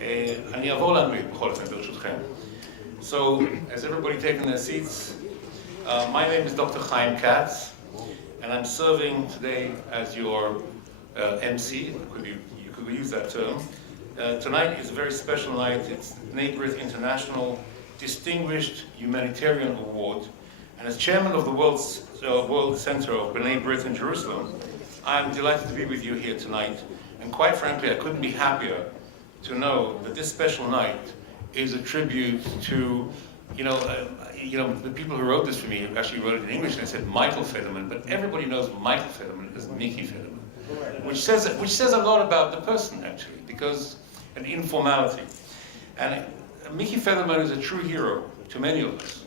אני אעבור לאנגלית בכל אופן, ברשותכם. So, as everybody taking their seats, my name is Dr. Chaim Katz, and I'm serving today as your MC. You could use that term. Tonight is a very special night. It's B'nai B'rith International Distinguished Humanitarian Award, and as chairman of the World Center of B'nai B'rith in Jerusalem, I'm delighted to be with you here tonight. And quite frankly, I couldn't be happier to know that this special night is a tribute to, the people who wrote this for me actually wrote it in English, and I said Michael Federmann, but everybody knows Michael Federmann as Mickey Federmann, which says a lot about the person actually, because an informality. And Mickey Federmann is a true hero to many of us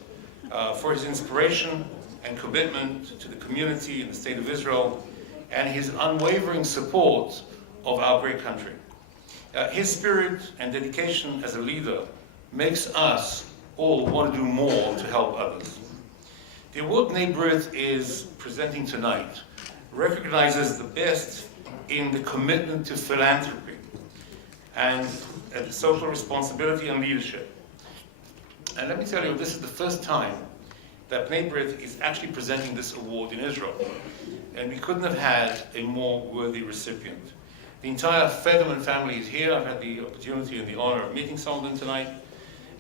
for his inspiration and commitment to the community in the state of Israel, and his unwavering support of our great country. His spirit and dedication as a leader makes us all want to do more to help others. The award B'nai B'rith is presenting tonight recognizes the best in the commitment to philanthropy and social responsibility and leadership. And let me tell you, this is the first time that B'nai B'rith is actually presenting this award in Israel. And we couldn't have had a more worthy recipient. The entire Federmann family is here. I've had the opportunity and the honor of meeting some of them tonight.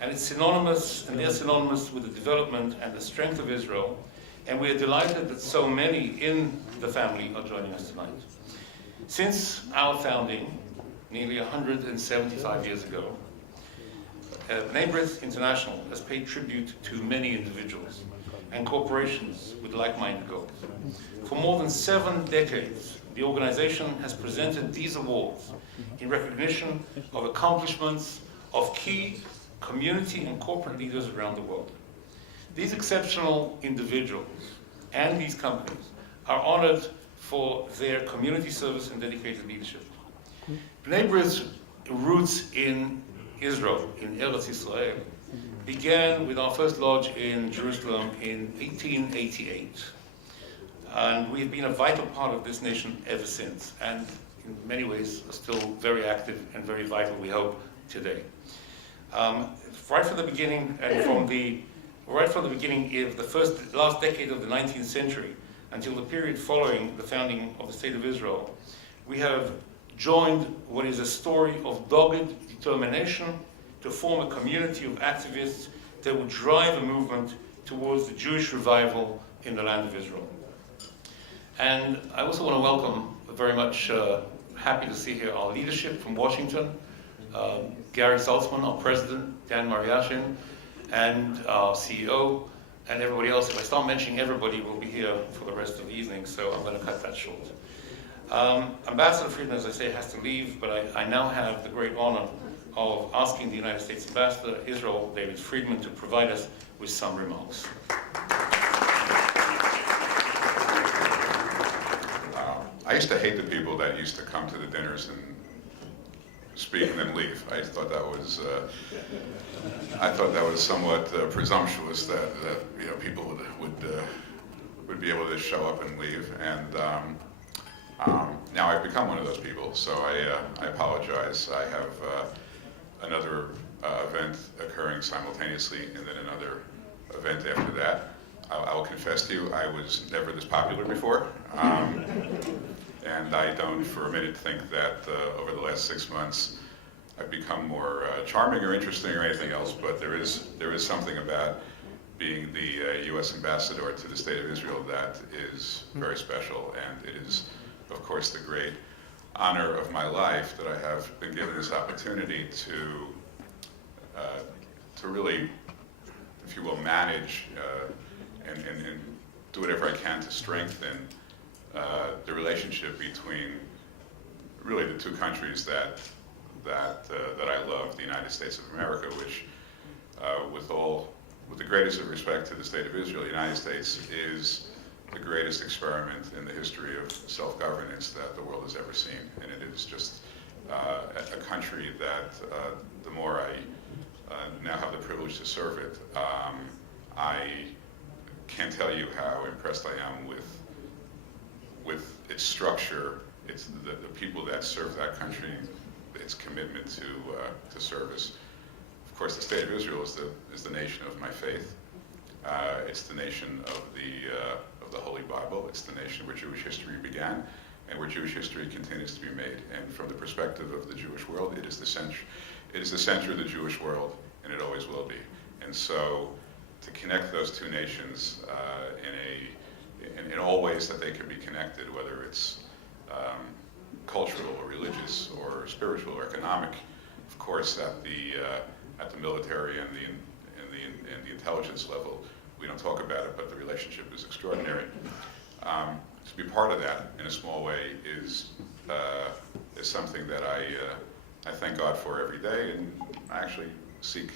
And it's synonymous, and they're synonymous with the development and the strength of Israel. And we're delighted that so many in the family are joining us tonight. Since our founding, nearly 175 years ago, B'nai B'rith International has paid tribute to many individuals and corporations with like-minded goals. For more than 7 decades, the organization has presented these awards in recognition of accomplishments of key community and corporate leaders around the world. These exceptional individuals and these companies are honored for their community service and dedicated leadership. B'nai B'rith's roots in Israel, in Eretz Israel, began with our first lodge in Jerusalem in 1888. And we've been a vital part of this nation ever since, and in many ways are still very active and very vital, we hope, today. Right from the beginning, and from the beginning of the last decade of the 19th century until the period following the founding of the State of Israel, we have joined what is a story of dogged determination to form a community of activists that would drive a movement towards the Jewish revival in the land of Israel. And I also want to welcome, very much happy to see here our leadership from Washington, Gary Saltzman, our president, Dan Mariashin, and our CEO, and everybody else. If I start mentioning everybody, we'll be here for the rest of the evening, so I'm going to cut that short. Ambassador Friedman, as I say, has to leave, but I now have the great honor of asking the United States Ambassador to Israel, David Friedman, to provide us with some remarks. I used to hate the people that used to come to the dinners and speak and then leave. I thought that was somewhat presumptuous that people would be able to show up and leave. And now I've become one of those people, so I apologize. I have another event occurring simultaneously, and then another event after that. I will confess to you, I was never this popular before. And I don't for a minute think that over the last 6 months I've become more charming or interesting or anything else, but there is something about being the U.S. ambassador to the State of Israel that is very special, and it is, of course, the great honor of my life that I have been given this opportunity to really, if you will, manage and do whatever I can to strengthen the relationship between really the two countries that I love, the United States of America, which with the greatest of respect to the State of Israel, the United States is the greatest experiment in the history of self-governance that the world has ever seen. And it is just a country that the more I now have the privilege to serve it, I can't tell you how impressed I am with its structure. It's the people that serve that country. its commitment to service. Of course, the State of Israel is the nation of my faith. It's the nation of the Holy Bible. It's the nation where Jewish history began and where Jewish history continues to be made. And from the perspective of the Jewish world, it is the center of the Jewish world, and it always will be. And so, to connect those two nations in all ways that they can be connected, whether it's cultural or religious or spiritual or economic, of course, at the military and the intelligence level, we don't talk about it, but the relationship is extraordinary. To be part of that in a small way is something that I thank God for every day, and I actually seek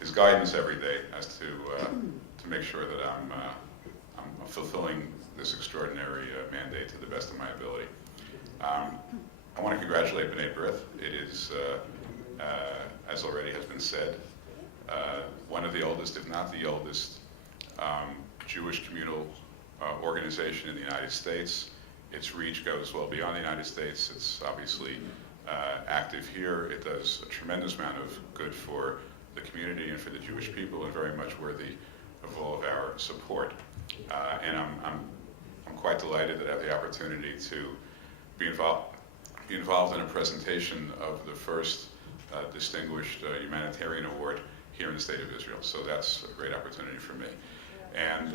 His guidance every day as to make sure that I'm fulfilling this extraordinary mandate to the best of my ability. I want to congratulate B'nai B'rith. It is, as already has been said, one of the oldest, if not the oldest, Jewish communal organization in the United States. Its reach goes well beyond the United States. It's obviously active here. It does a tremendous amount of good for the community and for the Jewish people, and very much worthy of all of our support. And I'm quite delighted that I have the opportunity to be involved in a presentation of the first Distinguished Humanitarian Award here in the State of Israel. So that's a great opportunity for me. And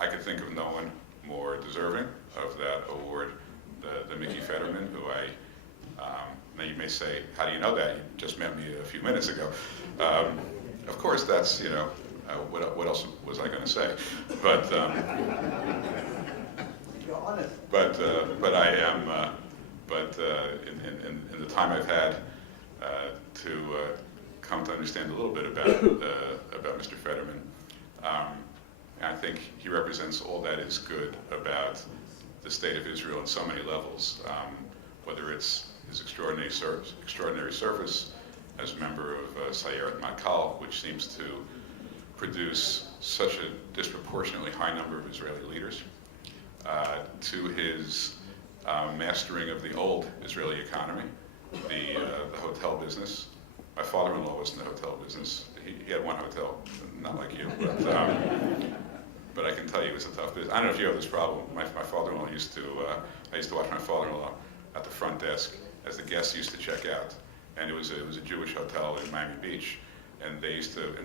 I could think of no one more deserving of that award than Michael Federmann, who now you may say, how do you know that? You just met me a few minutes ago. Of course, that's, what else was I going to say? But I am, in the time I've had to come to understand a little bit about Mr. Federmann, I think he represents all that is good about the State of Israel on so many levels, whether it's his extraordinary service as a member of Sayeret Matkal, which seems to produce such a disproportionately high number of Israeli leaders, to his mastering of the old Israeli economy, the hotel business. My father-in-law was in the hotel business. He had one hotel, not like you, but I can tell you it's a tough business. I don't know if you have this problem. My father-in-law I used to watch my father-in-law at the front desk as the guests used to check out. And it was a Jewish hotel in Miami Beach. And they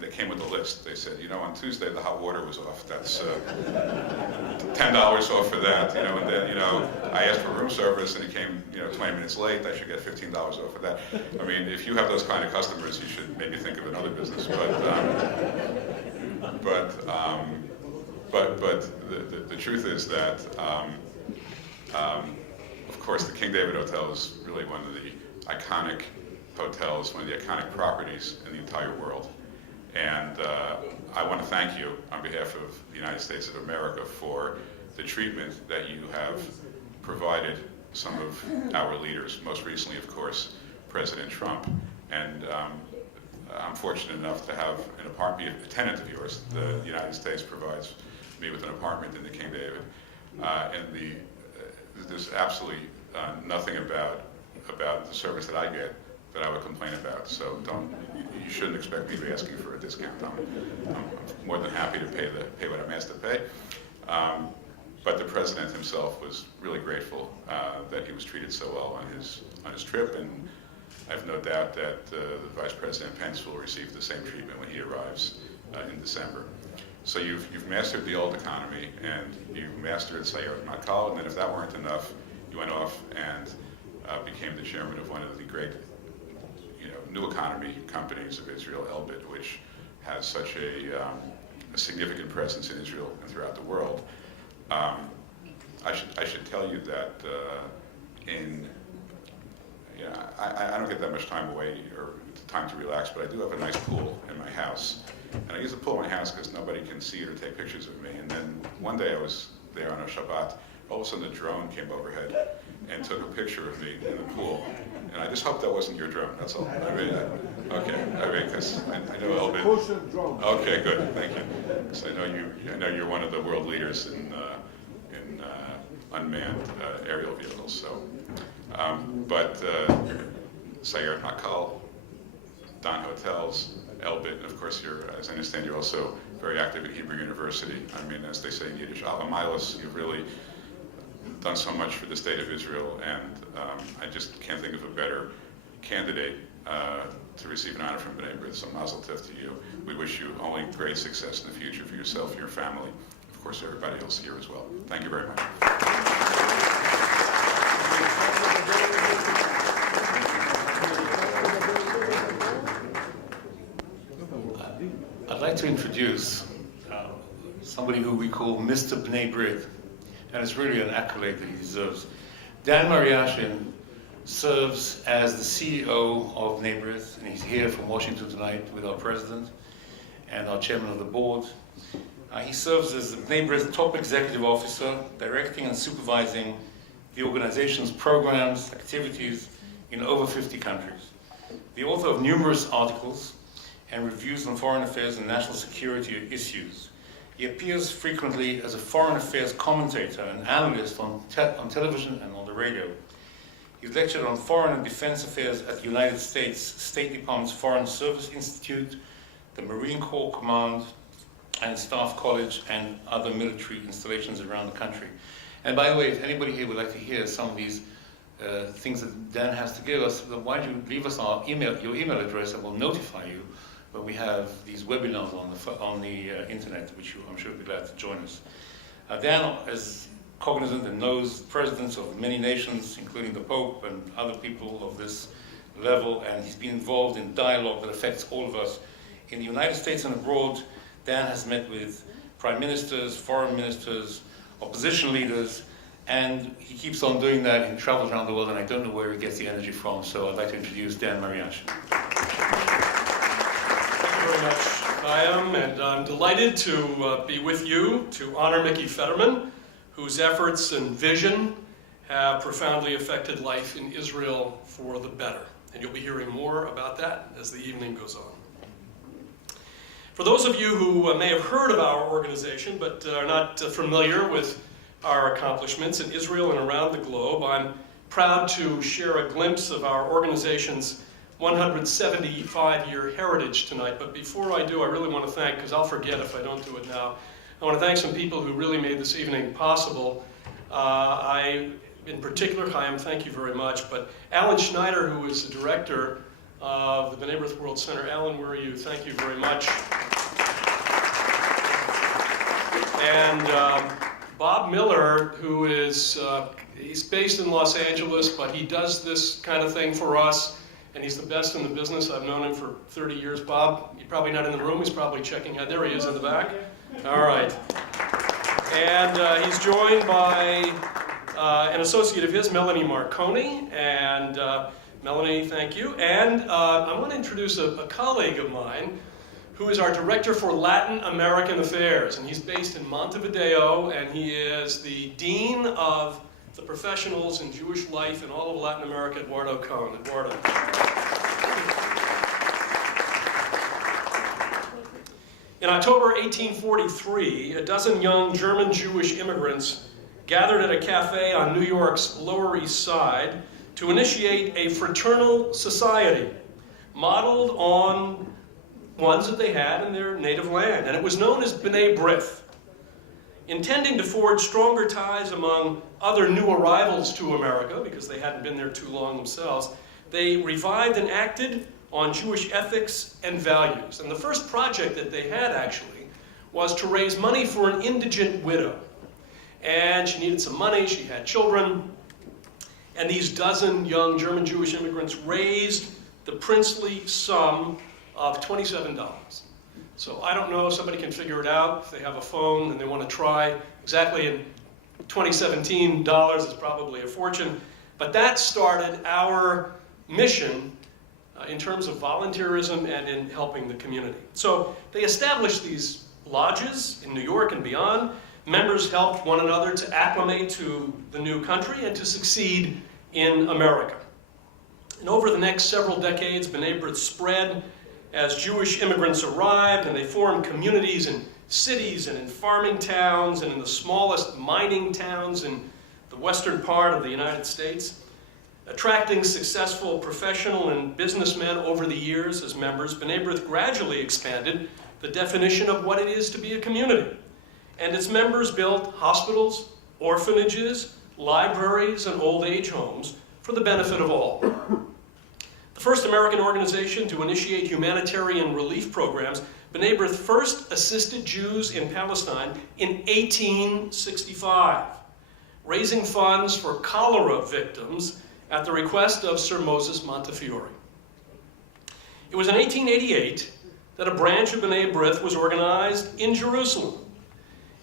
came with a list. They said, on Tuesday the hot water was off. That's $10 off for that, and then, I asked for room service and it came, 20 minutes late. I should get $15 off for that. I mean, if you have those kind of customers, you should maybe think of another business. But the truth is that, of course, the King David Hotel is really one of the iconic hotels, one of the iconic properties in the entire world. And I want to thank you on behalf of the United States of America for the treatment that you have provided some of our leaders, most recently, of course, President Trump. And I'm fortunate enough to have an apartment, a tenant of yours. The United States provides me with an apartment in the King David. And there's absolutely nothing about the service that I get that I would complain about. So you shouldn't expect me to be asking for a discount. I'm more than happy to pay what I'm asked to pay. But the president himself was really grateful that he was treated so well on his trip, and I have no doubt that the Vice President Pence will receive the same treatment when he arrives in December. So you've mastered the old economy, and you've mastered Sayeret Matkal, and then if that weren't enough, you went off and became the chairman of one of the great new economy companies of Israel, Elbit, which has such a significant presence in Israel and throughout the world. I should tell you that I don't get that much time away or time to relax, but I do have a nice pool in my house. And I use the pool in my house because nobody can see it or take pictures of me. And then one day I was there on a Shabbat, all of a sudden a drone came overhead and took a picture of me in the pool. And I just hope that wasn't your drone, that's all. Because I know Elbit. Okay, good, thank you. So I know you're one of the world leaders in unmanned aerial vehicles. So, Sayeret Makal, Don Hotels, Elbit, and of course you're, as I understand, you're also very active at Hebrew University. I mean, as they say in Yiddish, Ala Milas, you've really done so much for the state of Israel, and I just can't think of a better candidate to receive an honor from B'nai B'rith, so mazel tov to you. We wish you only great success in the future for yourself and your family. Of course, everybody else here as well. Thank you very much. I'd like to introduce somebody who we call Mr. B'nai B'rith, and it's really an accolade that he deserves. Dan Mariashin serves as the CEO of B'nai B'rith, and he's here from Washington tonight with our president and our chairman of the board. He serves as the B'nai B'rith top executive officer, directing and supervising the organization's programs, activities in over 50 countries. The author of numerous articles and reviews on foreign affairs and national security issues. He appears frequently as a foreign affairs commentator and analyst on television and on the radio. He's lectured on foreign and defense affairs at the United States State Department's Foreign Service Institute, the Marine Corps Command and Staff College, and other military installations around the country. And by the way, if anybody here would like to hear some of these things that Dan has to give us, then why don't you leave us your email address, and we'll notify you when we have these webinars on the internet, which I'm sure you'll be glad to join us. Dan is cognizant and knows presidents of many nations, including the Pope and other people of this level, and he's been involved in dialogue that affects all of us. In the United States and abroad, Dan has met with prime ministers, foreign ministers, opposition leaders, and he keeps on doing that. He travels around the world, and I don't know where he gets the energy from, so I'd like to introduce Dan Mariashin. Thank you very much, Chaim, and I'm delighted to be with you to honor Mickey Federmann, whose efforts and vision have profoundly affected life in Israel for the better. And you'll be hearing more about that as the evening goes on. For those of you who may have heard of our organization but are not familiar with our accomplishments in Israel and around the globe, I'm proud to share a glimpse of our organization's 175-year heritage tonight. But before I do, I really want to thank, because I'll forget if I don't do it now, I want to thank some people who really made this evening possible. In particular, Chaim, thank you very much, but Alan Schneider, who is the director of the B'nai B'rith World Center. Alan, where are you? Thank you very much. And Bob Miller, who is, he's based in Los Angeles, but he does this kind of thing for us, and he's the best in the business. I've known him for 30 years. Bob, you're probably not in the room. He's probably checking out. There he is in the back. All right. And he's joined by an associate of his, Melanie Marconi. And Melanie, thank you. And I want to introduce a colleague of mine who is our Director for Latin American Affairs. And he's based in Montevideo, and he is the Dean of the Professionals in Jewish Life in all of Latin America, Eduardo Cohn. Eduardo. In October 1843, a dozen young German Jewish immigrants gathered at a cafe on New York's Lower East Side to initiate a fraternal society modeled on ones that they had in their native land, and it was known as B'nai B'rith. Intending to forge stronger ties among other new arrivals to America, because they hadn't been there too long themselves, they revived and acted on Jewish ethics and values. And the first project that they had, actually, was to raise money for an indigent widow. And she needed some money, she had children, and these dozen young German Jewish immigrants raised the princely sum of $27. So I don't know if somebody can figure it out. If they have a phone and they want to try, exactly in 2017 dollars is probably a fortune. But that started our mission in terms of volunteerism and in helping the community. So they established these lodges in New York and beyond. Members helped one another to acclimate to the new country and to succeed in America. And over the next several decades, B'nai B'rith spread as Jewish immigrants arrived, and they formed communities in cities and in farming towns and in the smallest mining towns in the western part of the United States. Attracting successful professional and businessmen over the years as members, B'nai B'rith gradually expanded the definition of what it is to be a community. And its members built hospitals, orphanages, libraries, and old age homes for the benefit of all. The first American organization to initiate humanitarian relief programs, B'nai B'rith first assisted Jews in Palestine in 1865, raising funds for cholera victims at the request of Sir Moses Montefiore. It was in 1888 that a branch of B'nai B'rith was organized in Jerusalem.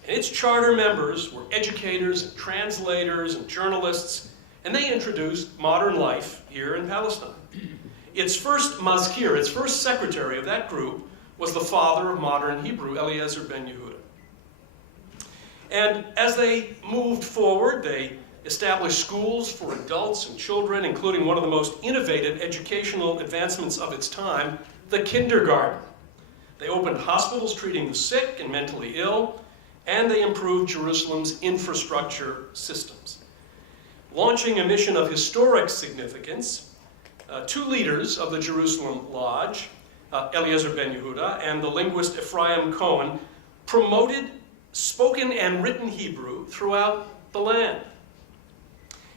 And its charter members were educators, and translators, and journalists, and they introduced modern life here in Palestine. Its first mazkir, its first secretary of that group, was the father of modern Hebrew, Eliezer ben Yehuda. And as they moved forward, they established schools for adults and children, including one of the most innovative educational advancements of its time, the kindergarten. They opened hospitals treating the sick and mentally ill, and they improved Jerusalem's infrastructure systems. Launching a mission of historic significance, two leaders of the Jerusalem Lodge, Eliezer ben Yehuda and the linguist Ephraim Cohen, promoted spoken and written Hebrew throughout the land.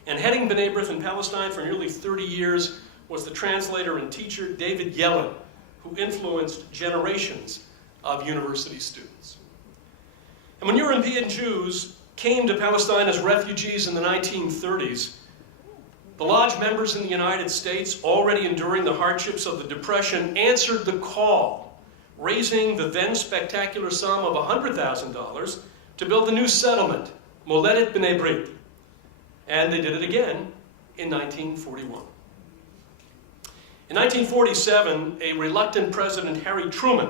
And heading B'nai B'rith in Palestine for nearly 30 years was the translator and teacher David Yellen, who influenced generations of university students. And when European Jews came to Palestine as refugees in the 1930s, the Lodge members in the United States, already enduring the hardships of the Depression, answered the call, raising the then spectacular sum of $100,000 to build a new settlement, Moledet B'nai B'rith. And they did it again in 1941. In 1947, a reluctant President Harry Truman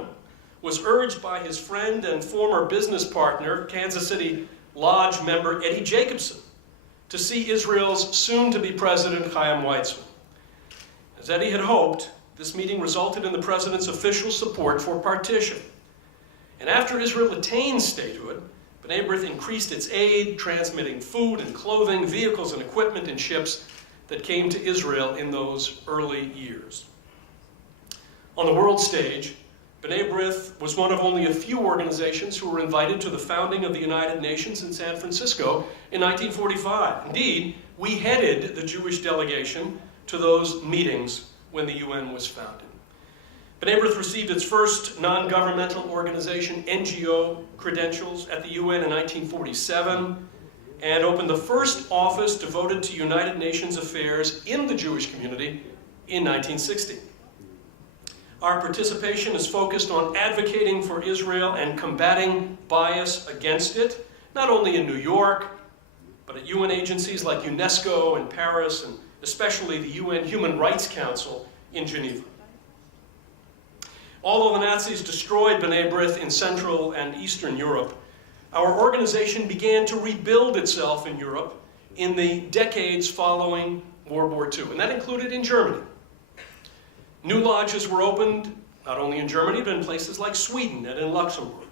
was urged by his friend and former business partner, Kansas City Lodge member Eddie Jacobson, to see Israel's soon-to-be president, Chaim Weizmann. As Eddie had hoped, this meeting resulted in the president's official support for partition. And after Israel attained statehood, B'nai B'rith increased its aid, transmitting food and clothing, vehicles and equipment in ships that came to Israel in those early years. On the world stage, B'nai B'rith was one of only a few organizations who were invited to the founding of the United Nations in San Francisco in 1945. Indeed, we headed the Jewish delegation to those meetings when the UN was founded. B'nai B'rith received its first non-governmental organization, NGO, credentials at the UN in 1947 and opened the first office devoted to United Nations affairs in the Jewish community in 1960. Our participation is focused on advocating for Israel and combating bias against it, not only in New York, but at UN agencies like UNESCO in Paris, and especially the UN Human Rights Council in Geneva. Although the Nazis destroyed B'nai B'rith in Central and Eastern Europe, our organization began to rebuild itself in Europe in the decades following World War II, and that included in Germany. New lodges were opened not only in Germany, but in places like Sweden and in Luxembourg.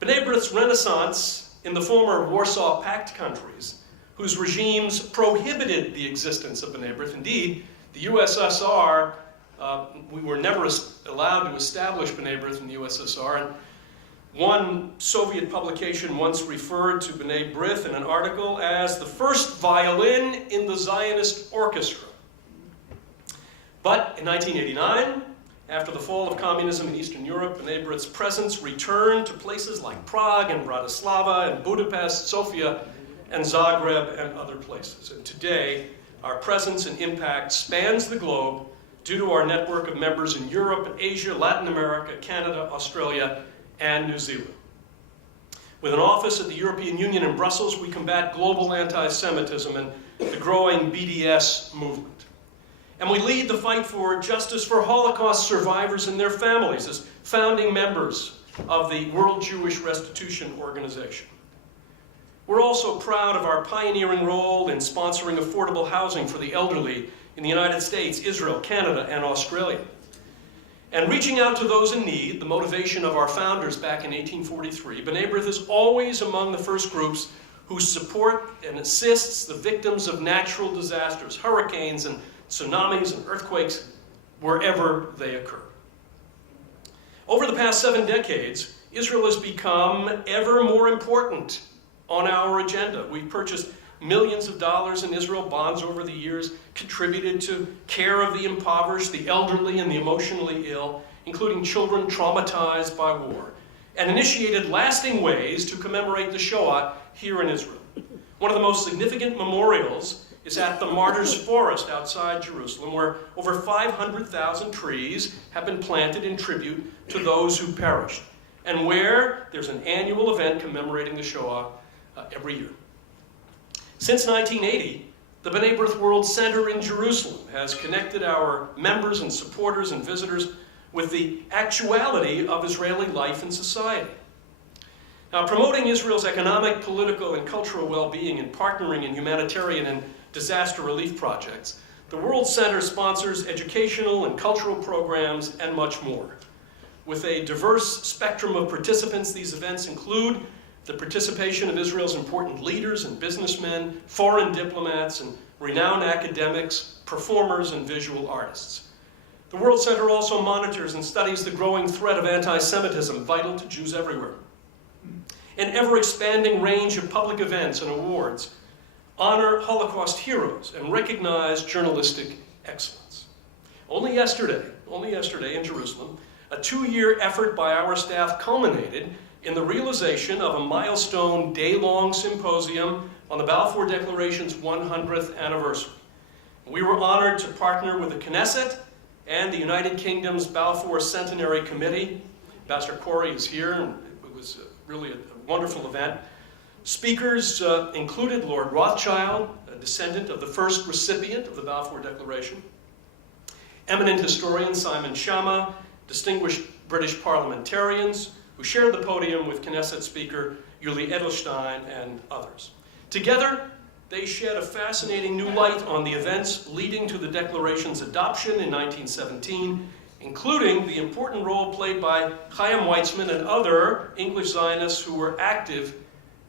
B'nai B'rith's renaissance in the former Warsaw Pact countries, whose regimes prohibited the existence of B'nai B'rith. Indeed, the USSR, we were never allowed to establish B'nai B'rith in the USSR. And one Soviet publication once referred to B'nai B'rith in an article as the first violin in the Zionist orchestra. But in 1989, after the fall of communism in Eastern Europe, B'nai B'rith's presence returned to places like Prague and Bratislava and Budapest, Sofia and Zagreb and other places. And today, our presence and impact spans the globe due to our network of members in Europe, Asia, Latin America, Canada, Australia, and New Zealand. With an office at the European Union in Brussels, we combat global anti-Semitism and the growing BDS movement. And we lead the fight for justice for Holocaust survivors and their families as founding members of the World Jewish Restitution Organization. We're also proud of our pioneering role in sponsoring affordable housing for the elderly in the United States, Israel, Canada, and Australia. And reaching out to those in need, the motivation of our founders back in 1843, B'nai B'rith is always among the first groups who support and assists the victims of natural disasters, hurricanes and tsunamis and earthquakes, wherever they occur. Over the past 7 decades, Israel has become ever more important on our agenda. We've purchased millions of dollars in Israel bonds over the years, contributed to care of the impoverished, the elderly, and the emotionally ill, including children traumatized by war, and initiated lasting ways to commemorate the Shoah here in Israel. One of the most significant memorials is at the Martyrs' Forest outside Jerusalem, where over 500,000 trees have been planted in tribute to those who perished, and where there's an annual event commemorating the Shoah every year. Since 1980, the B'nai B'rith World Center in Jerusalem has connected our members and supporters and visitors with the actuality of Israeli life and society. Now, promoting Israel's economic, political, and cultural well-being and partnering in humanitarian and disaster relief projects, the World Center sponsors educational and cultural programs and much more. With a diverse spectrum of participants, these events include the participation of Israel's important leaders and businessmen, foreign diplomats, and renowned academics, performers, and visual artists. The World Center also monitors and studies the growing threat of anti-Semitism, vital to Jews everywhere. An ever-expanding range of public events and awards honor Holocaust heroes and recognize journalistic excellence. Only yesterday in Jerusalem, a 2-year effort by our staff culminated in the realization of a milestone day-long symposium on the Balfour Declaration's 100th anniversary. We were honored to partner with the Knesset and the United Kingdom's Balfour Centenary Committee. Ambassador Corey is here, and it was really a wonderful event. Speakers included Lord Rothschild, a descendant of the first recipient of the Balfour Declaration, eminent historian Simon Schama, distinguished British parliamentarians who shared the podium with Knesset Speaker Yuli Edelstein and others. Together, they shed a fascinating new light on the events leading to the Declaration's adoption in 1917, including the important role played by Chaim Weizmann and other English Zionists who were active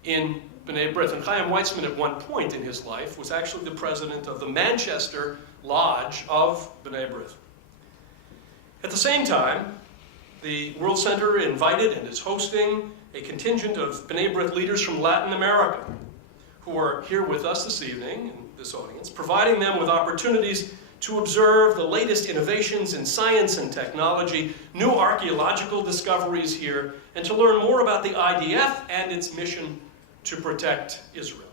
in B'nai B'rith. And Chaim Weizmann, at one point in his life, was actually the president of the Manchester Lodge of B'nai B'rith. At the same time, the World Center invited and is hosting a contingent of B'nai B'rith leaders from Latin America who are here with us this evening in this audience, providing them with opportunities to observe the latest innovations in science and technology, new archaeological discoveries here, and to learn more about the IDF and its mission to protect Israel.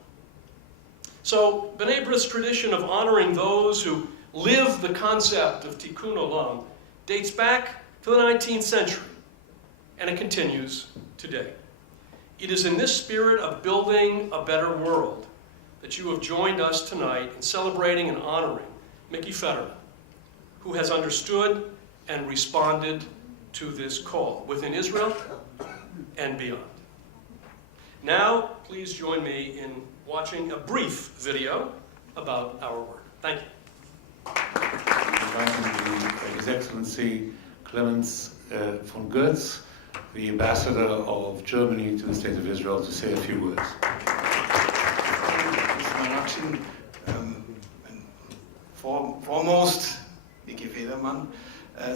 So, B'nai B'rith's tradition of honoring those who live the concept of Tikkun Olam dates back to the 19th century, and it continues today. It is in this spirit of building a better world that you have joined us tonight in celebrating and honoring Michael Federmann, who has understood and responded to this call within Israel and beyond. Now, please join me in watching a brief video about our work. Thank you. His Excellency Clemens von Goetz, the ambassador of Germany to the State of Israel, to say a few words. Foremost, Michael Federmann,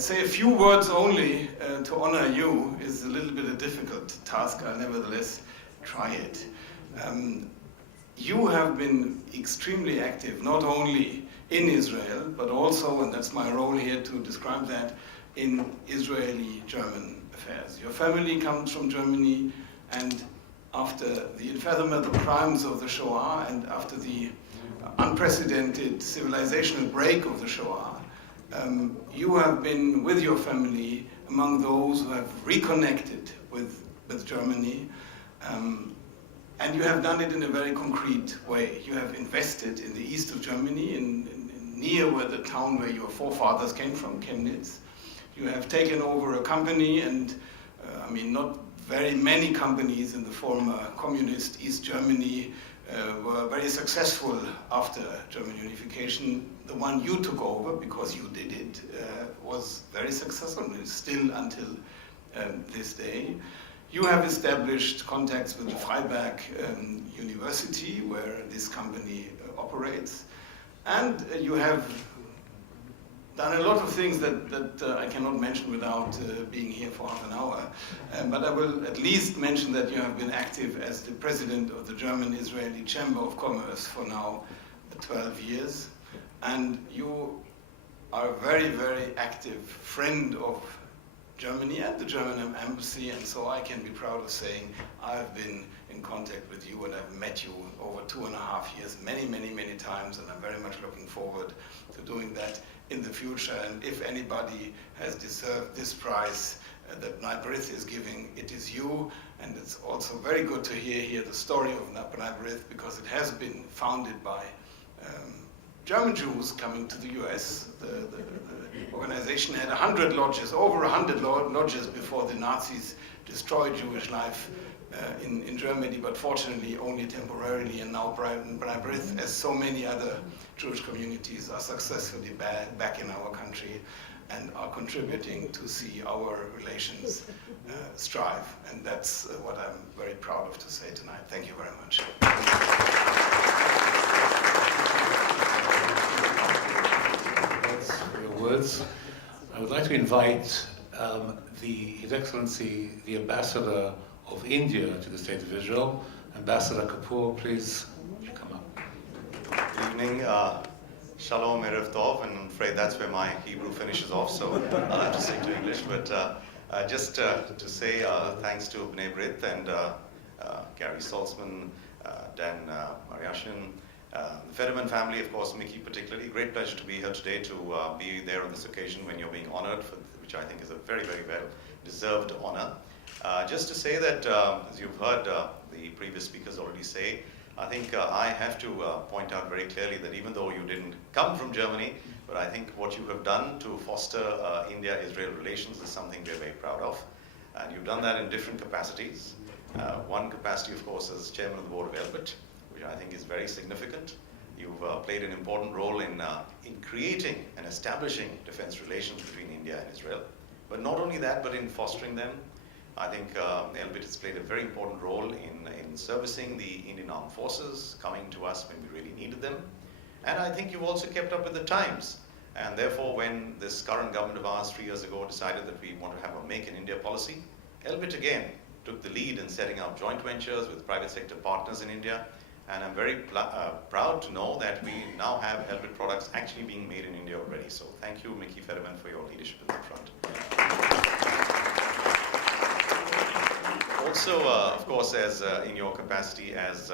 say a few words only to honor you is a little bit a difficult task. I'll nevertheless try it. You have been extremely active, not only in Israel, but also, and that's my role here to describe that, in Israeli-German affairs. Your family comes from Germany, and after the unfathomable crimes of the Shoah and after the unprecedented civilizational break of the Shoah, you have been with your family among those who have reconnected with Germany, and you have done it in a very concrete way. You have invested in the east of Germany, near where the town where your forefathers came from, Chemnitz. You have taken over a company, and not very many companies in the former communist East Germany were very successful after German unification. The one you took over, because you did it, was very successful, and still until this day. You have established contacts with the Freiberg University, where this company operates, and you have done a lot of things that I cannot mention without being here for half an hour. But I will at least mention that you have been active as the president of the German-Israeli Chamber of Commerce for now 12 years. And you are a very, very active friend of Germany and the German embassy, and so I can be proud of saying I've been in contact with you and I've met you over 2.5 years, many, many, many times, and I'm very much looking forward to doing that in the future. And if anybody has deserved this prize that B'nai B'rith is giving, it is you. And it's also very good to hear here the story of B'nai B'rith, because it has been founded by German Jews coming to the US. The organization had 100 lodges, over 100 lodges before the Nazis destroyed Jewish life in Germany, but fortunately only temporarily. And now B'nai B'rith, as so many other Jewish communities, are successfully back in our country and are contributing to see our relations strive. And that's what I'm very proud of to say tonight. Thank you very much. Thanks for your words. I would like to invite His Excellency, the Ambassador of India to the State of Israel. Ambassador Kapoor, please come up. Good evening. Shalom, Erev Tov, and I'm afraid that's where my Hebrew finishes off, so I'll have to stick to English. But just to say thanks to B'nai B'rith and Gary Saltzman, Dan Mariashin, the Federmann family, of course, Mickey particularly. Great pleasure to be here today, to be there on this occasion when you're being honored, which I think is a very, very well-deserved honor. Just to say that, as you've heard the previous speakers already say, I think I have to point out very clearly that even though you didn't come from Germany, but I think what you have done to foster India-Israel relations is something we're very proud of. And you've done that in different capacities. One capacity, of course, as chairman of the Board of Elbit, which I think is very significant. You've played an important role in creating and establishing defense relations between India and Israel. But not only that, but in fostering them. I think Elbit has played a very important role in servicing the Indian Armed Forces, coming to us when we really needed them. And I think you've also kept up with the times. And therefore, when this current government of ours 3 years ago decided that we want to have a Make in India policy, Elbit again took the lead in setting up joint ventures with private sector partners in India. And I'm very proud to know that we now have Elbit products actually being made in India already. So thank you, Michael Federmann, for your leadership in that front. Also, of course, as in your capacity as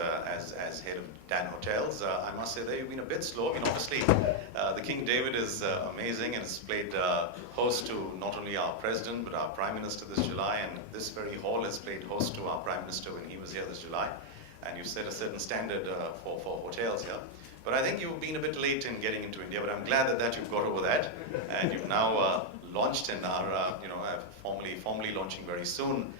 head of Dan Hotels, I must say that you've been a bit slow. I mean, obviously, the King David is amazing and has played host to not only our president, but our Prime Minister this July, and this very hall has played host to our Prime Minister when he was here this July. And you've set a certain standard for hotels here. But I think you've been a bit late in getting into India, but I'm glad that you've got over that. And you've now launched and are formally launching very soon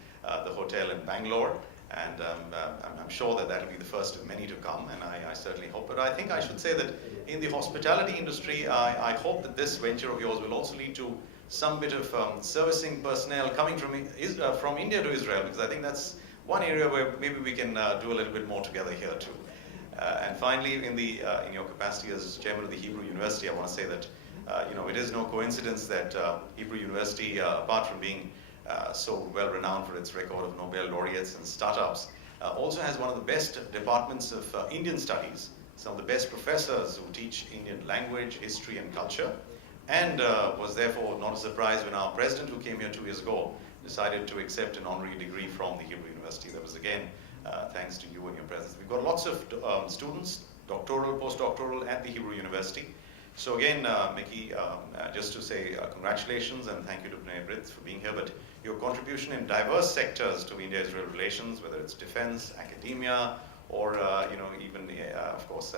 the hotel in Bangalore. And I'm sure that will be the first of many to come, and I certainly hope. But I think I should say that in the hospitality industry, I hope that this venture of yours will also lead to some bit of servicing personnel coming from India to Israel, because I think that's one area where maybe we can do a little bit more together here too. And finally, in your capacity as chairman of the Hebrew University, I want to say that it is no coincidence that Hebrew University, apart from being so well renowned for its record of Nobel laureates and startups, also has one of the best departments of Indian studies, some of the best professors who teach Indian language, history, and culture, and was therefore not a surprise when our president, who came here 2 years ago, decided to accept an honorary degree from the Hebrew University. That was again thanks to you and your presence. We've got lots of students, doctoral, postdoctoral at the Hebrew University. So again, Mickey, just to say congratulations and thank you to B'nai B'rith for being here, but your contribution in diverse sectors to India-Israel relations, whether it's defense, academia, or even, of course,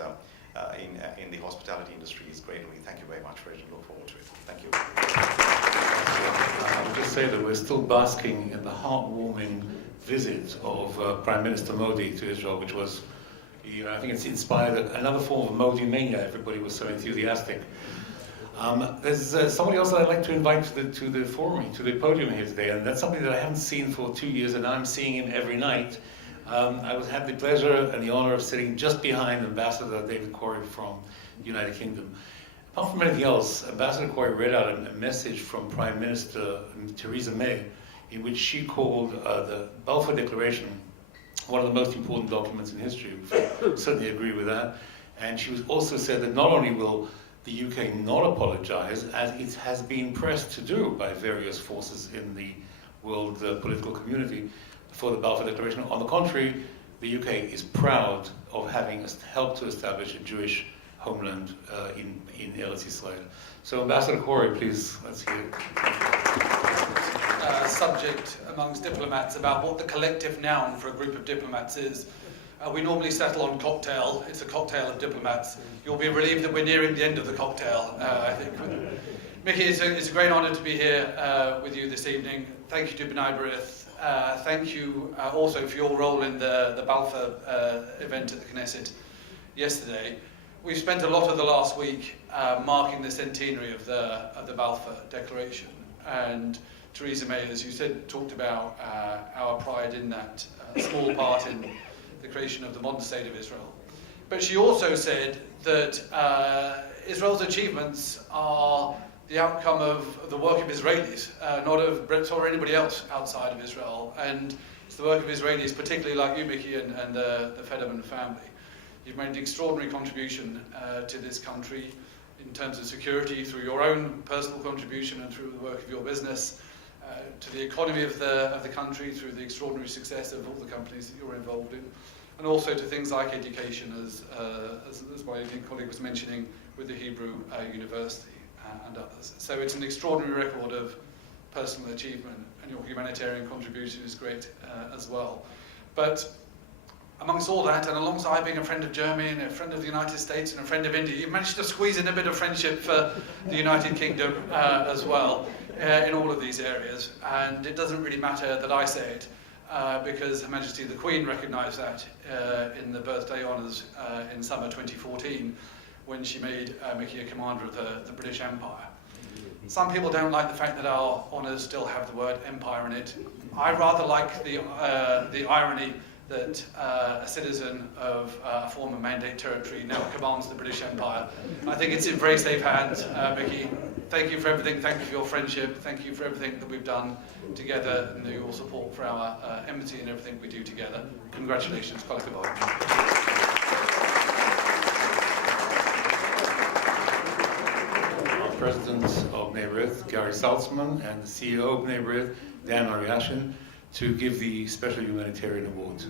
in the hospitality industry is great, and we thank you very much for it and look forward to it. Thank you. I would just say that we're still basking in the heartwarming visit of Prime Minister Modi to Israel, which was, I think it's inspired another form of Modi mania. Everybody was so enthusiastic. There's somebody else that I'd like to invite to the forum, to the podium here today, and that's something that I haven't seen for 2 years, and I'm seeing him every night. I had the pleasure and the honor of sitting just behind Ambassador David Corey from the United Kingdom. Apart from anything else, Ambassador Corey read out a message from Prime Minister Theresa May, in which she called the Balfour Declaration one of the most important documents in history. We certainly agree with that. And she also said that not only will the UK not apologize, as it has been pressed to do by various forces in the world political community for the Balfour Declaration. On the contrary, the UK is proud of having helped to establish a Jewish homeland in Eretz Israel. So Ambassador Corey, please, let's hear it. Subject amongst diplomats about what the collective noun for a group of diplomats is. We normally settle on cocktail. It's a cocktail of diplomats. You'll be relieved that we're nearing the end of the cocktail, I think. Mickey, it's a great honor to be here with you this evening. Thank you to B'nai B'rith. Thank you also for your role in the Balfour event at the Knesset yesterday. We've spent a lot of the last week marking the centenary of the Balfour Declaration. And Theresa May, as you said, talked about our pride in that small part in the creation of the modern state of Israel. But she also said that Israel's achievements are the outcome of the work of Israelis, not of Brits or anybody else outside of Israel. And it's the work of Israelis, particularly like you, Mickey, and the Federmann family. You've made an extraordinary contribution to this country in terms of security through your own personal contribution and through the work of your business, to the economy of the country through the extraordinary success of all the companies that you're involved in, and also to things like education, as my colleague was mentioning with the Hebrew University and others. So it's an extraordinary record of personal achievement, and your humanitarian contribution is great as well. But amongst all that, and alongside being a friend of Germany and a friend of the United States and a friend of India, you've managed to squeeze in a bit of friendship for the United Kingdom as well in all of these areas. And it doesn't really matter that I say it, because Her Majesty the Queen recognised that in the birthday honours in summer 2014, when she made Mickey a commander of the British Empire. Some people don't like the fact that our honours still have the word empire in it. I rather like the irony that a citizen of a former mandate territory now commands the British Empire. I think it's in very safe hands, Mickey. Thank you for everything. Thank you for your friendship. Thank you for everything that we've done together and your support for our embassy and everything we do together. Congratulations. Kol hakavod. President of B'nai B'rith, Gary Saltzman, and the CEO of B'nai B'rith, Dan Ariashin, to give the Special Humanitarian Award.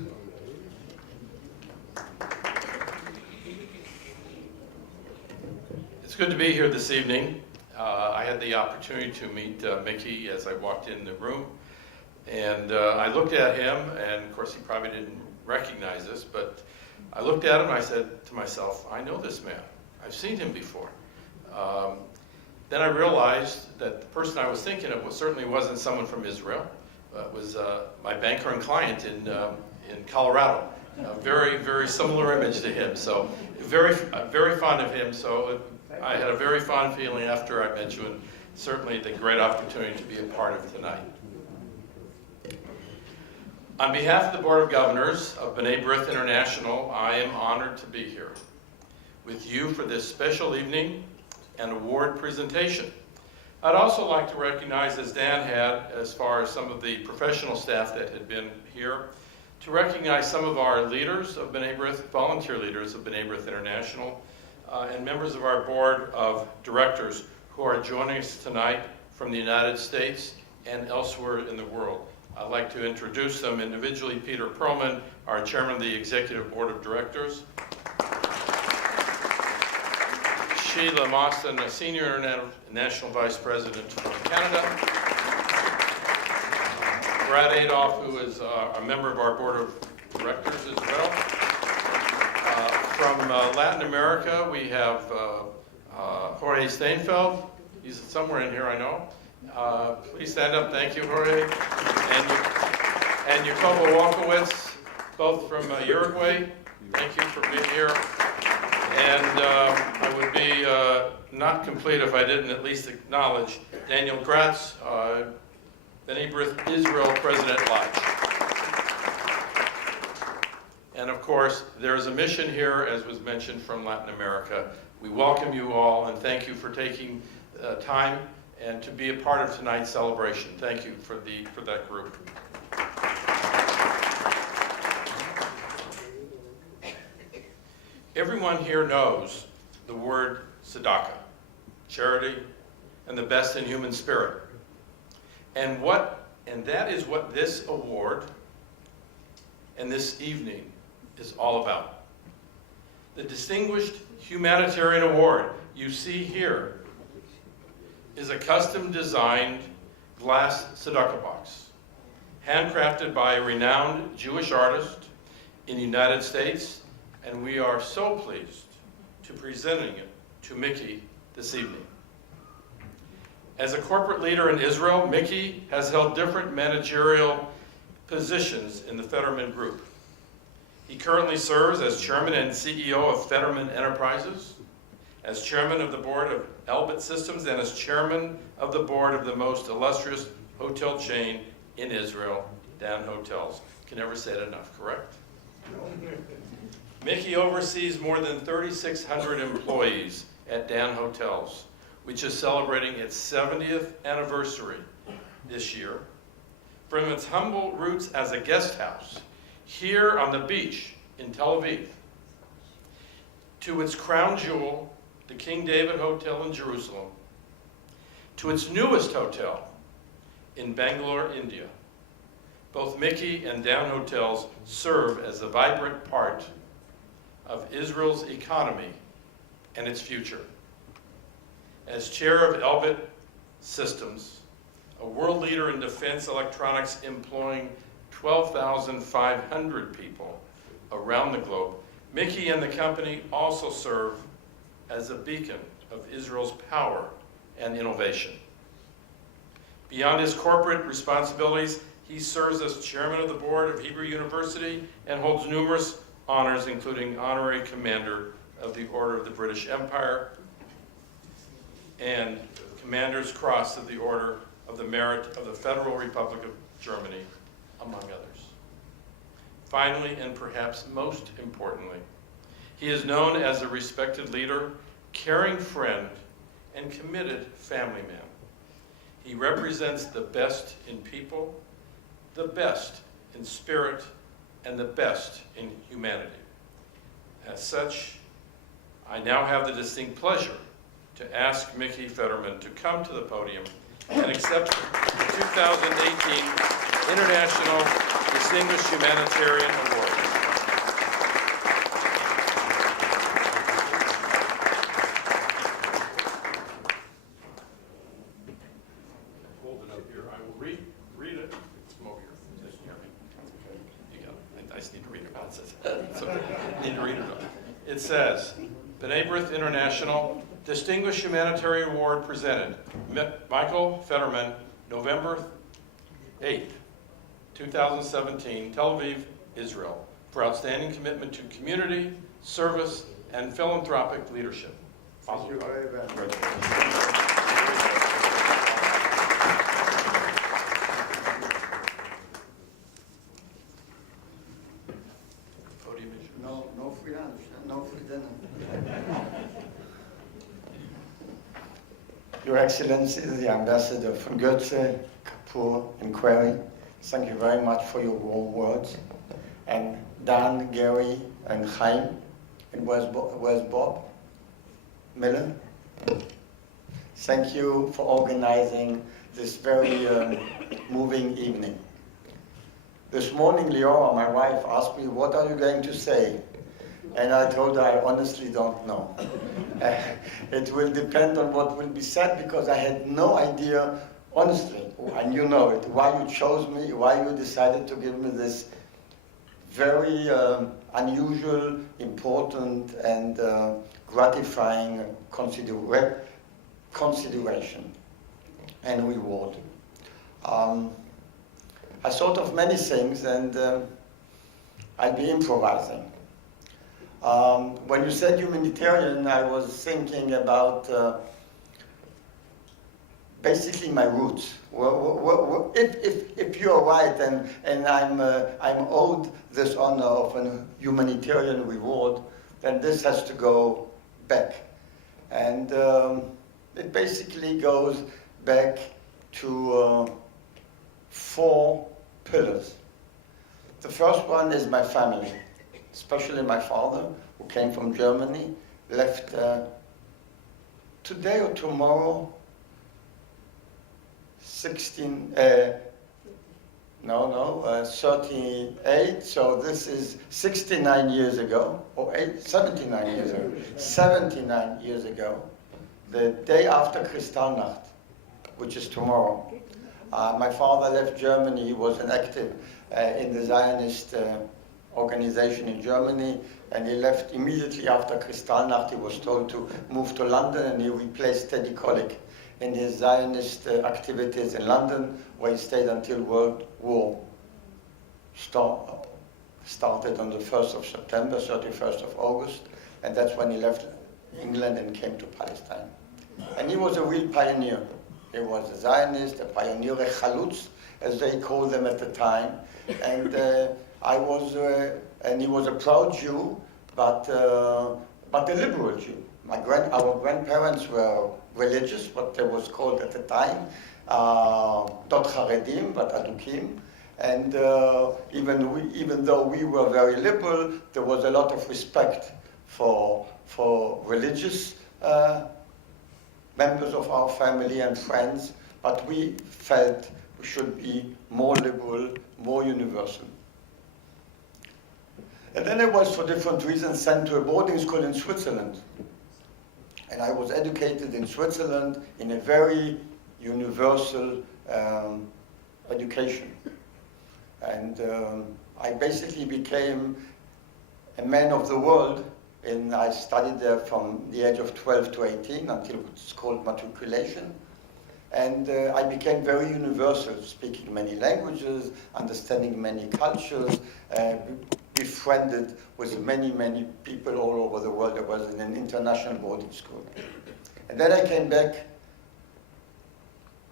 It's good to be here this evening. I had the opportunity to meet Mickey as I walked in the room, and I looked at him, and of course he probably didn't recognize us, but I looked at him and I said to myself, I know this man. I've seen him before. Then I realized that the person I was thinking of certainly wasn't someone from Israel. It was my banker and client in Colorado. A very, very similar image to him. So very fond of him. So I had a very fond feeling after I met you, and certainly the great opportunity to be a part of tonight. On behalf of the Board of Governors of B'nai B'rith International, I am honored to be here with you for this special evening and award presentation. I'd also like to recognize, as Dan had, as far as some of the professional staff that had been here, to recognize some of our leaders of B'nai B'rith, volunteer leaders of B'nai B'rith International, and members of our board of directors who are joining us tonight from the United States and elsewhere in the world. I'd like to introduce them individually. Peter Perlman, our chairman of the Executive Board of Directors. Sheila Mawson, a senior national vice president from Canada. Brad Adolph, who is a member of our board of directors as well. From Latin America, we have Jorge Steinfeld. He's somewhere in here, I know. Please stand up. Thank you, Jorge. And Jacobo Walkowitz, both from Uruguay. Thank you for being here. And I would be not complete if I didn't at least acknowledge Daniel Gratz, B'nai B'rith Israel President Lodge. And of course, there is a mission here, as was mentioned, from Latin America. We welcome you all and thank you for taking time and to be a part of tonight's celebration. Thank you for that group. Everyone here knows the word tzedakah, charity, and the best in human spirit. And that is what this award and this evening is all about. The Distinguished Humanitarian Award you see here is a custom-designed glass tzedakah box, handcrafted by a renowned Jewish artist in the United States, and we are so pleased to presenting it to Mickey this evening. As a corporate leader in Israel, Mickey has held different managerial positions in the Federmann Group. He currently serves as chairman and CEO of Federmann Enterprises, as chairman of the Board of Elbit Systems, and as chairman of the board of the most illustrious hotel chain in Israel, Dan Hotels. Can never say it enough, correct? Mickey oversees more than 3,600 employees at Dan Hotels, which is celebrating its 70th anniversary this year. From its humble roots as a guest house here on the beach in Tel Aviv, to its crown jewel, the King David Hotel in Jerusalem, to its newest hotel in Bangalore, India. Both Mickey and Dan Hotels serve as a vibrant part of Israel's economy and its future. As chair of Elbit Systems, a world leader in defense electronics employing 12,500 people around the globe, Mickey and the company also serve as a beacon of Israel's power and innovation. Beyond his corporate responsibilities, he serves as chairman of the board of Hebrew University and holds numerous honors, including honorary commander of the Order of the British Empire and Commander's Cross of the Order of the Merit of the Federal Republic of Germany, among others. Finally, and perhaps most importantly, he is known as a respected leader, caring friend, and committed family man. He represents the best in people, the best in spirit, and the best in humanity. As such, I now have the distinct pleasure to ask Mickey Federmann to come to the podium and accept the 2018 International Distinguished Humanitarian Award. Hold it up here. I will read it. Come over here. You got it. I just need to read it. It says, so I need to read it. It says, B'nai B'rith International Distinguished Humanitarian Award presented, Michael Federmann, November 8th, 2017, Tel Aviv, Israel, for outstanding commitment to community, service, and philanthropic leadership. Thank you very much. Podium is yours. No free lunch, no free dinner. Your Excellency, the Ambassador von Goethe, Kapoor, and Query, thank you very much for your warm words. And Dan, Gary, and Chaim, and where's Bob Miller? Thank you for organizing this very moving evening. This morning, Leora, my wife, asked me, what are you going to say? And I told her I honestly don't know. It will depend on what will be said, because I had no idea, honestly, and you know it, why you chose me, why you decided to give me this very unusual, important, and gratifying consideration and reward. I thought of many things, and I'll be improvising. When you said humanitarian, I was thinking about basically my roots. If you're right, and I'm owed this honor of a humanitarian reward, then this has to go back. And it basically goes back to 4 pillars. The first one is my family, especially my father, who came from Germany, left today or tomorrow 38, so this is 69 years ago, or 79 years ago, 79 years ago, the day after Kristallnacht, which is tomorrow. My father left Germany. He was an active in the Zionist organization in Germany, and he left immediately after Kristallnacht. He was told to move to London, and he replaced Teddy Kollek in his Zionist activities in London, where he stayed until World War started on the 1st of September, 31st of August, and that's when he left England and came to Palestine. And he was a real pioneer. He was a Zionist, a pioneer, a chalutz, as they called them at the time. And and he was a proud Jew, but a liberal Jew. Our grandparents were religious, what it was called at the time, not Haredim, but Adukim. And even though we were very liberal, there was a lot of respect for religious members of our family and friends, but we felt we should be more liberal, more universal. And then I was, for different reasons, sent to a boarding school in Switzerland. And I was educated in Switzerland in a very universal education. And I basically became a man of the world. And I studied there from the age of 12 to 18 until it's called matriculation. And I became very universal, speaking many languages, understanding many cultures, befriended with many, many people all over the world. I was in an international boarding school. And then I came back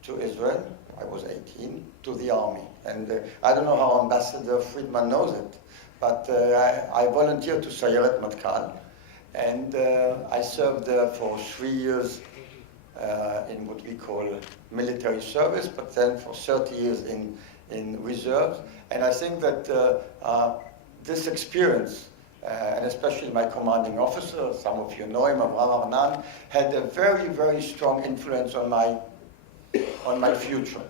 to Israel. I was 18, to the army. And I don't know how Ambassador Friedman knows it, but I volunteered to Sayeret Matkal. And I served there for 3 years in what we call military service, but then for 30 years in reserves. And I think that this experience, and especially my commanding officer, some of you know him, Avraham Arnan, had a very, very strong influence on my future.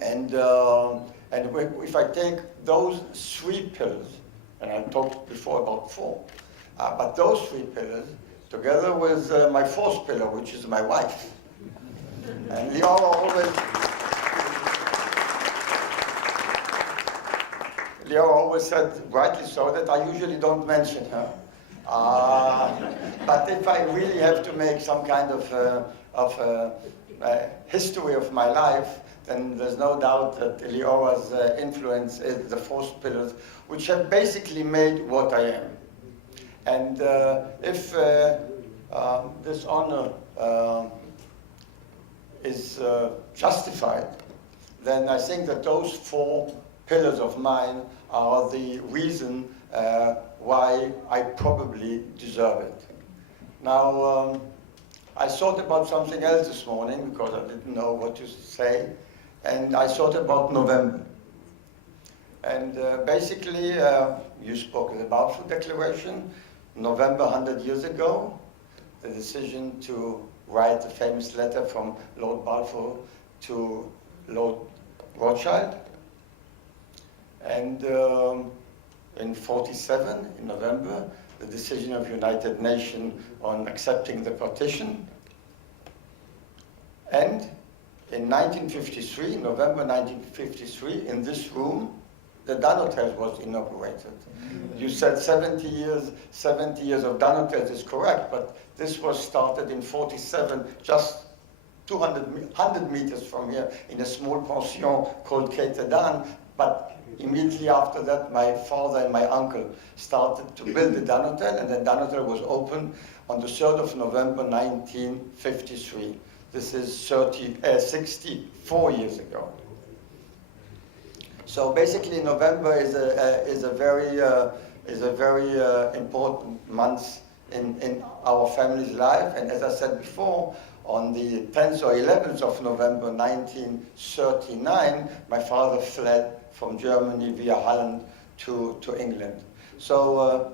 And if I take those 3 pillars, and I talked before about 4, but those 3 pillars, together with my 4th pillar, which is my wife. And Liora always said, rightly so, that I usually don't mention her. But if I really have to make some kind of history of my life, then there's no doubt that Liora's influence is the 4th pillars, which have basically made what I am. And if this honor is justified, then I think that those 4 pillars of mine are the reason why I probably deserve it. Now, I thought about something else this morning because I didn't know what to say, and I thought about November. And basically, you spoke of the Balfour Declaration. November 100 years ago, the decision to write the famous letter from Lord Balfour to Lord Rothschild. And in 47, in November, the decision of United Nations on accepting the partition. And in 1953, November 1953, in this room, the Dan Hotel was inaugurated. You said 70 years of Dan Hotels is correct, but this was started in 47, just 100 meters from here, in a small pension called Quai Dan. But immediately after that, my father and my uncle started to build the Dan Hotel, and the Dan Hotel was opened on the 3rd of November 1953. This is 64 years ago. So basically, November is a very important month in our family's life. And as I said before, on the 10th or 11th of November 1939, my father fled from Germany via Holland to England. So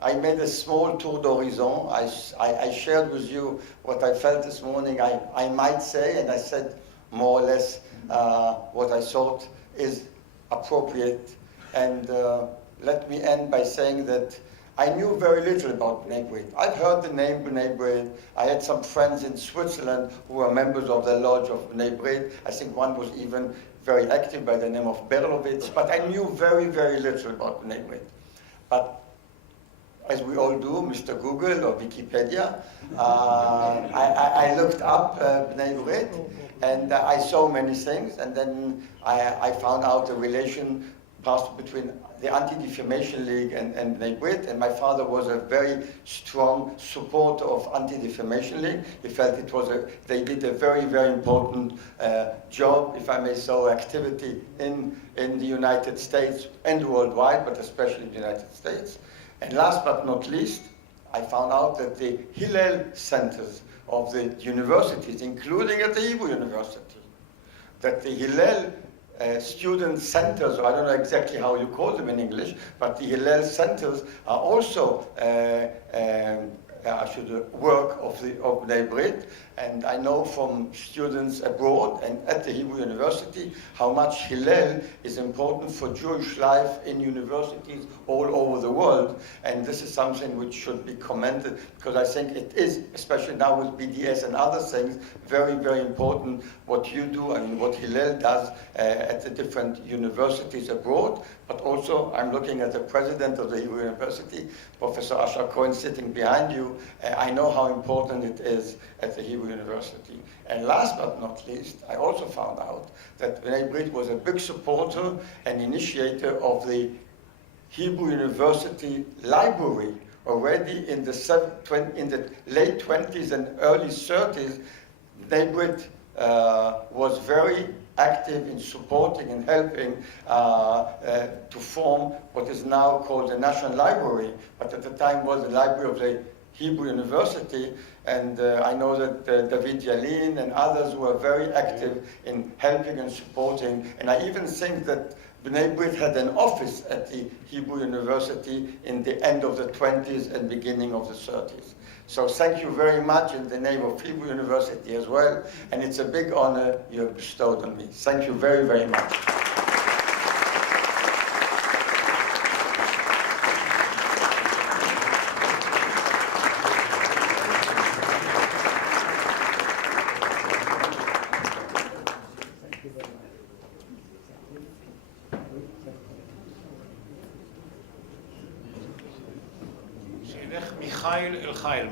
I made a small tour d'horizon. I shared with you what I felt this morning. I might say, and I said more or less what I thought is appropriate. And let me end by saying that I knew very little about B'nai B'rith. I'd heard the name B'nai B'rith. I had some friends in Switzerland who were members of the Lodge of B'nai B'rith. I think one was even very active by the name of Berlovitz. But I knew very, very little about B'nai B'rith. But as we all do, Mr. Google or Wikipedia, I looked up B'nai B'rith, and I saw many things. And then I found out the relation passed between the Anti-Defamation League and B'nai B'rith, and my father was a very strong supporter of Anti-Defamation League. He felt it was they did a very, very important job, if I may say, activity in the United States and worldwide, but especially the United States. And last but not least, I found out that the Hillel centers of the universities, including at the Hebrew University, that the Hillel student centers, or I don't know exactly how you call them in English, but the Hillel centers are also work of B'nai B'rith. And I know from students abroad and at the Hebrew University how much Hillel is important for Jewish life in universities all over the world. And this is something which should be commended, because I think it is, especially now with BDS and other things, very, very important what you do and what Hillel does at the different universities abroad. But also, I'm looking at the president of the Hebrew University, Professor Asher Cohen, sitting behind you. I know how important it is at the Hebrew University. And last but not least, I also found out that B'nai B'rith was a big supporter and initiator of the Hebrew University library. Already in the late 20s and early 30s, B'nai B'rith was very active in supporting and helping to form what is now called the National Library, but at the time was the Library of the Hebrew University. And I know that David Yalin and others were very active in helping and supporting. And I even think that B'nai B'rith had an office at the Hebrew University in the end of the 20s and beginning of the 30s. So thank you very much in the name of Hebrew University as well. And it's a big honor you have bestowed on me. Thank you very, very much.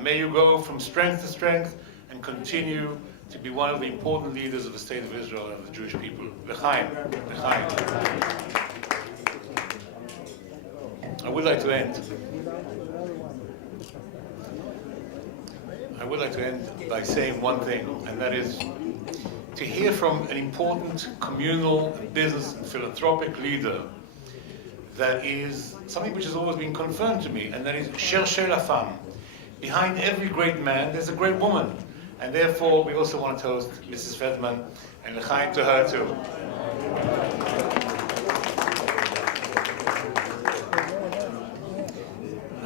May you go from strength to strength and continue to be one of the important leaders of the State of Israel and of the Jewish people. L'chaim. L'chaim. I would like to end by saying one thing, and that is to hear from an important communal, business, and philanthropic leader that is something which has always been confirmed to me, and that is cherchez la femme. Behind every great man, there's a great woman. And therefore, we also want to toast Mrs. Federmann and l'chaim to her too.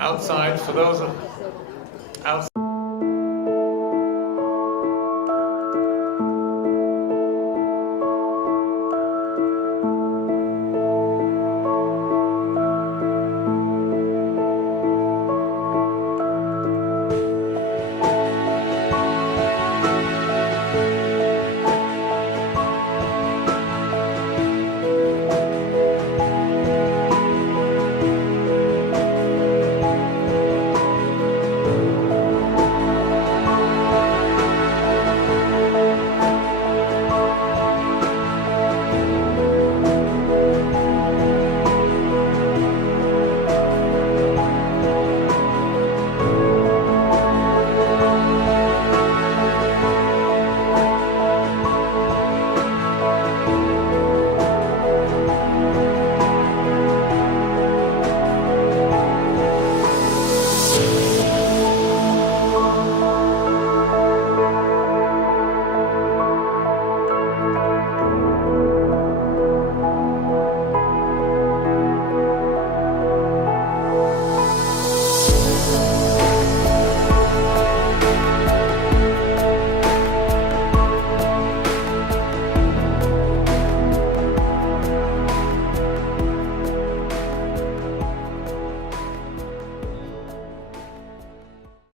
Outside, for those of